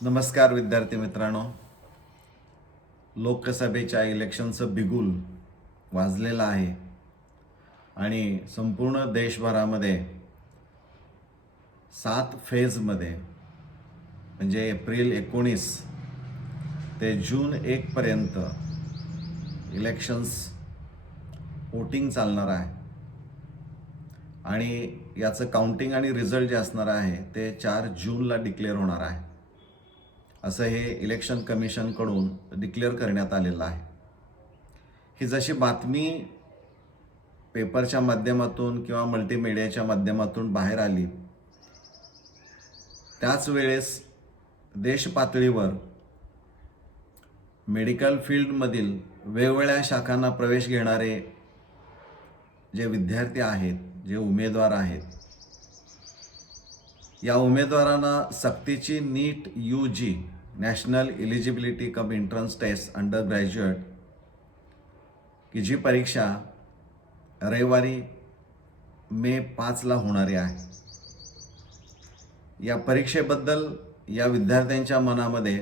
नमस्कार विद्यार्थी मित्रांनो. लोकसभेच्या इलेक्शनचं बिगुल वाजलेलं आहे आणि संपूर्ण देशभरामध्ये 7 फेजमध्ये म्हणजे एप्रिल 19 ते जून 1 पर्यंत इलेक्शन्स वोटिंग चालणार आहे आणि याचं काउंटिंग आणि रिझल्ट जे असणार आहे ते 4 जूनला डिक्लेअर होणार आहे, असं हे इलेक्शन कमिशनकडून डिक्लेअर करण्यात आलेलं आहे. ही जशी बातमी पेपरच्या माध्यमातून किंवा मल्टीमीडियाच्या माध्यमातून बाहेर आली, त्याच वेळेस देश पातळीवर मेडिकल फील्डमधील वेगवेगळ्या शाखांना प्रवेश घेणारे जे विद्यार्थी आहेत, जे उमेदवार आहेत, या उमेदवारांना सक्तीची नीट UG नॅशनल इलिजिबिलिटी कम एंट्रन्स टेस्ट अंडर ग्रॅज्युएट की जी परीक्षा रविवारी मे 5ला होणारी आहे, या परीक्षेबद्दल या विद्यार्थ्यांच्या मनामध्ये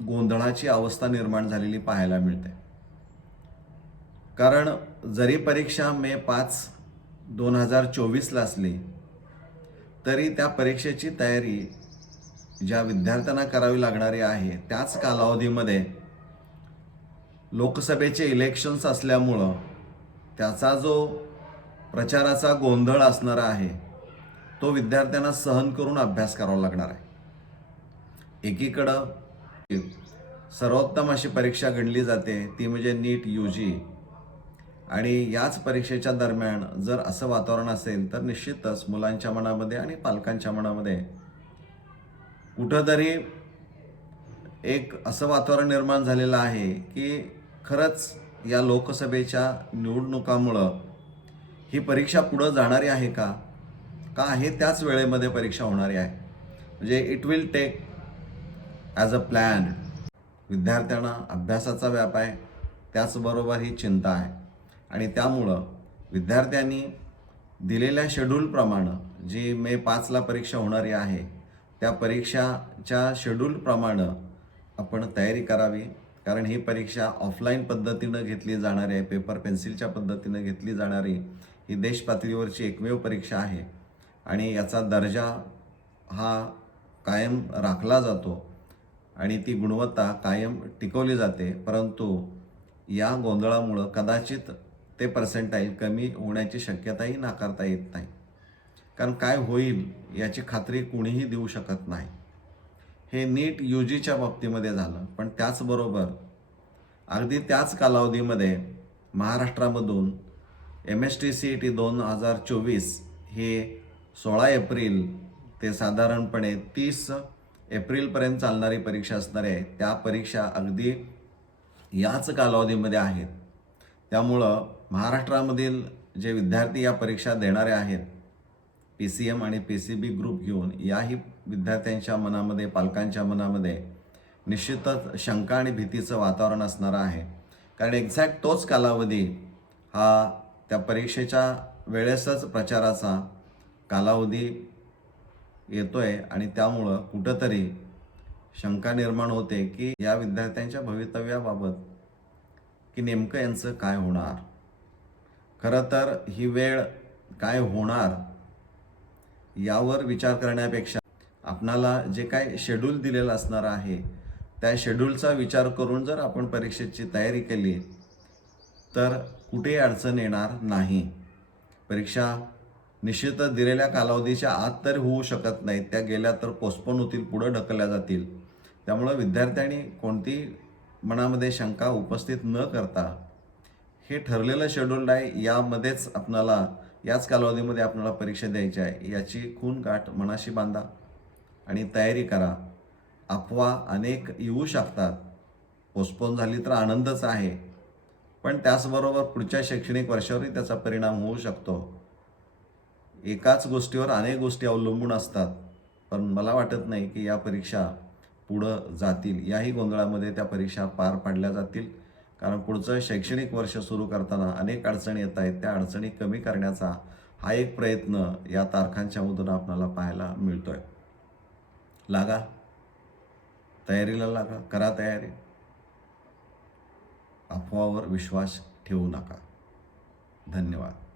गोंधळाची अवस्था निर्माण झालेली पाहायला मिळते. कारण जरी परीक्षा मे 5, 2024ला असली तरी त्या परीक्षेची तयारी ज्या विद्यार्थ्यांना करावी लागणारी आहे त्याच कालावधीमध्ये लोकसभेचे इलेक्शन्स असल्यामुळं त्याचा जो प्रचाराचा गोंधळ असणार आहे तो विद्यार्थ्यांना सहन करून अभ्यास करावा लागणार आहे. एकीकडं सर्वोत्तम अशी परीक्षा गणली जाते ती म्हणजे नीट UG, आणि याच परीक्षेच्या दरम्यान जर असं वातावरण असेल तर निश्चितच मुलांच्या मनामध्ये आणि पालकांच्या मनामध्ये कुठंतरी एक असं वातावरण निर्माण झालेलं आहे की खरंच या लोकसभेच्या निवडणुकामुळं ही परीक्षा पुढं जाणारी आहे का आहे त्याच वेळेमध्ये परीक्षा होणारी आहे, म्हणजे it will take as a plan. विद्यार्थ्यांना अभ्यासाचा व्याप आहे, त्याचबरोबर ही चिंता आहे आणि त्यामुळं विद्यार्थ्यांनी दिलेल्या शेड्यूलप्रमाणे जी मे 5ला परीक्षा होणारी आहे त्या परीक्षाच्या शेड्यूलप्रमाणे आपण तयारी करावी. कारण ही परीक्षा ऑफलाईन पद्धतीनं घेतली जाणारी आहे, पेपर पेन्सिलच्या पद्धतीनं घेतली जाणारी ही देश पातळीवरची एकमेव परीक्षा आहे आणि याचा दर्जा हा कायम राखला जातो आणि ती गुणवत्ता कायम टिकवली जाते. परंतु या गोंधळामुळं कदाचित ते पर्सेंटाईल कमी होण्याची शक्यताही नाकारता येत नाही. कारण काय होईल याची खात्री कोणीही देऊ शकत नाही. हे नीट UGच्या बाबतीमध्ये झालं, पण त्याचबरोबर अगदी त्याच कालावधीमध्ये महाराष्ट्रामधून MSTCET 2024 हे 16 एप्रिल ते साधारणपणे 30 एप्रिलपर्यंत चालणारी परीक्षा असणार आहे. त्या परीक्षा अगदी याच कालावधीमध्ये आहेत. त्यामुळं महाराष्ट्रामधील जे विद्यार्थी या परीक्षा देणारे आहेत, PCM आणि PCB ग्रुप घेऊन, याही विद्यार्थ्यांच्या मनामध्ये, पालकांच्या मनामध्ये निश्चितच शंका आणि भीतीचं वातावरण असणार आहे. कारण एक्झॅक्ट तोच कालावधी हा त्या परीक्षेच्या वेळेसच प्रचाराचा कालावधी येतोय आणि त्यामुळं कुठंतरी शंका निर्माण होते की या विद्यार्थ्यांच्या भवितव्याबाबत की नेमकं यांचं काय होणार. खरं तर ही वेळ काय होणार यावर विचार करण्यापेक्षा आपणाला जे काय शेड्यूल दिलेलं असणार आहे त्या शेड्यूलचा विचार करून जर आपण परीक्षेची तयारी केली तर कुठेही अडचण येणार नाही. परीक्षा निश्चितच दिलेल्या कालावधीच्या आत तर होऊ शकत नाहीत, त्या गेल्या तर पोस्टपोन होतील, पुढं ढकलल्या जातील. त्यामुळं विद्यार्थ्यांनी कोणती मनामध्ये शंका उपस्थित न करता हे ठरलेलं शेड्यूल आहे, यामध्येच आपणाला याच कालावधीमध्ये आपल्याला परीक्षा द्यायची आहे याची खून गाठ मनाशी बांधा आणि तयारी करा. अफवा अनेक येऊ शकतात, पोस्टपोन झाली तर आनंदच आहे, पण त्याचबरोबर पुढच्या शैक्षणिक वर्षावरही त्याचा परिणाम होऊ शकतो. एकाच गोष्टीवर अनेक गोष्टी अवलंबून असतात, पण मला वाटत नाही की या परीक्षा पुढं जातील. याही गोंधळामध्ये त्या परीक्षा पार पाडल्या जातील. कारण पुढचं शैक्षणिक वर्ष सुरू करताना अनेक अडचणी येत आहेत, त्या अडचणी कमी करण्याचा हा एक प्रयत्न या तारखांच्या मधून आपल्याला पाहायला मिळतोय. लागा तयारीला लागा, करा तयारी. अफवावर विश्वास ठेवू नका. धन्यवाद.